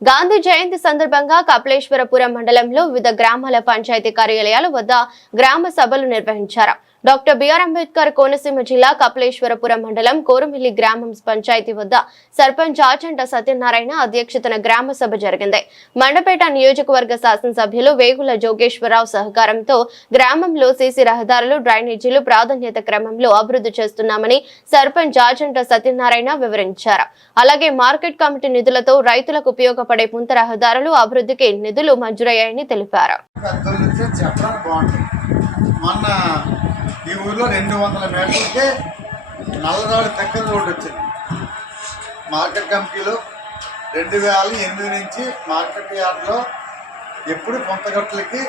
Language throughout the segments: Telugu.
గాంధీ జయంతి సందర్భంగా కపిలేశ్వరపురం మండలంలో వివిధ గ్రామాల పంచాయతీ కార్యాలయాల వద్ద గ్రామ సభలు నిర్వహించారు. డాక్టర్ బిఆర్ అంబేద్కర్ కోనసీమ జిల్లా కపిలేశ్వరపురం మండలం కోరుమిల్లి గ్రామం పంచాయతీ వద్ద సర్పంచ్ ఆచంట సత్యనారాయణ అధ్యక్షతన గ్రామ సభ జరిగింది. మండపేట నియోజకవర్గ శాసనసభ్యులు వేగుల జోగేశ్వరరావు సహకారంతో గ్రామంలో సీసీ రహదారులు డ్రైనేజీలు ప్రాధాన్యత క్రమంలో అభివృద్ధి చేస్తున్నామని సర్పంచ్ ఆచంట సత్యనారాయణ వివరించారు. అలాగే మార్కెట్ కమిటీ నిధులతో రైతులకు ఉపయోగపడే పుంత రహదారులు అభివృద్ధికి నిధులు మంజూరయ్యాయని తెలిపారు. మొన్న ఈ ఊర్లో రెండు వందల మీటర్లకే నల్లరాడు తెక్కల రోడ్డు వచ్చింది. మార్కెట్ కమిటీలో రెండు వేల ఎనిమిది నుంచి మార్కెట్ యార్డ్లో ఎప్పుడు పొంతగట్లకి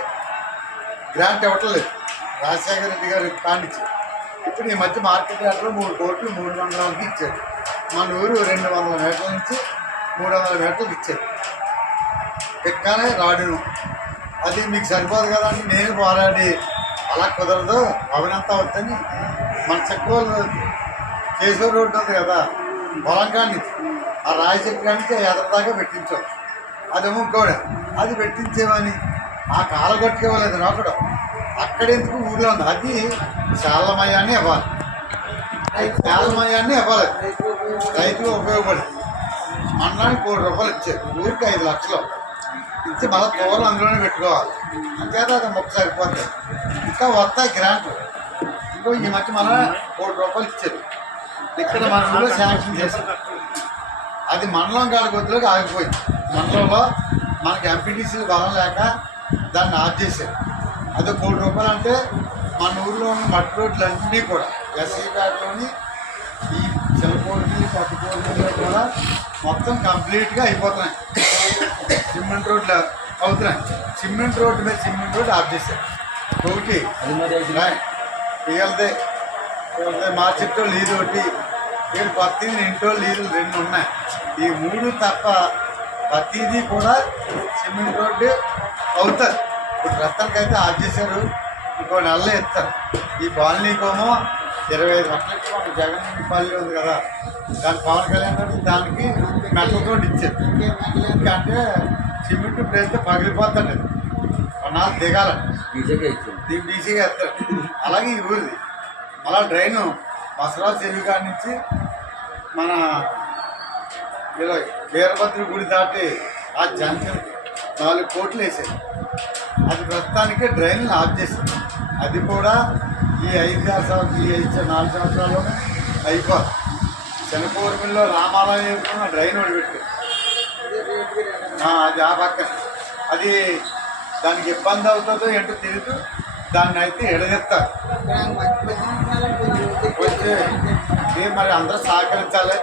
గ్రాంట్ ఇవ్వట్లేదు రాజశేఖర రెడ్డి గారు కానిచ్చి ఇప్పుడు ఈ మధ్య మార్కెట్ యార్డ్లో మూడు కోట్లు మూడు వందల ఇచ్చారు. మన ఊరు రెండు వందల మీటర్ల నుంచి మూడు వందల మీటర్లకు ఇచ్చారు. ఎక్కానే రాడును. అది మీకు సరిపోదు కదా అని నేను పోరాడి అలా కుదరదు. అవనంతా వద్దని మన చెక్కువలు కేశవ రోడ్డు ఉంది కదా పొలంకాడి ఆ రాయి చెట్టు కాడి ఎదరదాకా పెట్టించాం. అది కూడా అది పెట్టించేమని ఆ కాల కొట్టుకోలేదు నాకుడు అక్కడ ఎందుకు ఊర్లో ఉంది? అది శాలమయాన్ని ఇవ్వాలి. శాలమయాన్ని ఇవ్వాలి. రైతులు ఉపయోగపడింది. మండలానికి కోటి రూపాయలు ఇచ్చారు. ఊరికి ఐదు లక్షలు. ఇచ్చి మళ్ళీ తోలు అందులోనే పెట్టుకోవాలి. అంతేత అది మొక్క సరిపోతుంది ఇంకా వస్తాయి గ్రాంట్ ఇంకో ఈ మధ్య మన కోటి రూపాయలు ఇచ్చారు. ఇక్కడ మన శాంక్షన్ చేశారు. అది మండలం కాడికి ఆగిపోయింది. మండలంలో మనకి ఎంపీటీసీలు బలం లేక దాన్ని ఆఫ్ చేశారు. అది కోటి రూపాయలు అంటే మన ఊర్లో ఉన్న మట్టి రోడ్లు అన్నీ కూడా ఎస్సీపేటలోని ఈ చిలకోటి పట్టుకోటిలో కూడా మొత్తం కంప్లీట్గా అయిపోతున్నాయి. సిమెంట్ రోడ్లు అవుతున్నాయి. సిమెంట్ రోడ్డు మీద సిమెంట్ రోడ్డు ఆఫ్ చేశారు. ఒకటి వీళ్ళదే వీళ్ళదే మా చెట్టు లీదు ఒకటి. వీళ్ళు పత్తిని ఇంట్లో లీదు రెండు ఉన్నాయి. ఈ మూడు తప్ప ప్రతిదీ కూడా సిమెంట్ రోడ్డు అవుతారు. ఇప్పుడు ప్రస్తుతానికైతే అయితే ఆఫ్ చేశారు. ఇంకో నెలలో ఇస్తారు ఈ కాలనీకోమో ఇరవై ఐదు లక్షలకి మన జగన్ పల్లి ఉంది కదా. దాని పవన్ కళ్యాణ్ దానికి దానికి మెటల్ ఇంకేం ఇచ్చారు. అంటే సిమెంట్ ఇప్పుడు పగిలిపోతాడు. పగిలిపోతుంది కొన్నాళ్ళు బీజేపీ ఇచ్చింది దీన్ని బీసీగా ఎత్తారు అలాగే ఈ ఊరిది. అలా డ్రైను బసరా చెరువు కాడి నుంచి మన ఇలా వీరభద్ర గుడి దాటి ఆ జంక్షన్ నాలుగు కోట్లు వేసాయి. అది ప్రస్తుతానికి డ్రైన్ ఆఫ్ చేసింది. అది కూడా ఈ ఐదు ఆరు సంవత్సరాలు ఈ ఐదు నాలుగు సంవత్సరాల్లోనే అయిపోదు చనిపోర్మిల్లో రామాలయం డ్రైన్ ఒకటి అది ఆ పక్కన అది దానికి ఇబ్బంది అవుతుందో ఏంటో తెలియదు దాన్ని అయితే ఎడదెత్తారు వచ్చి మరి అందరూ సహకరించాలి.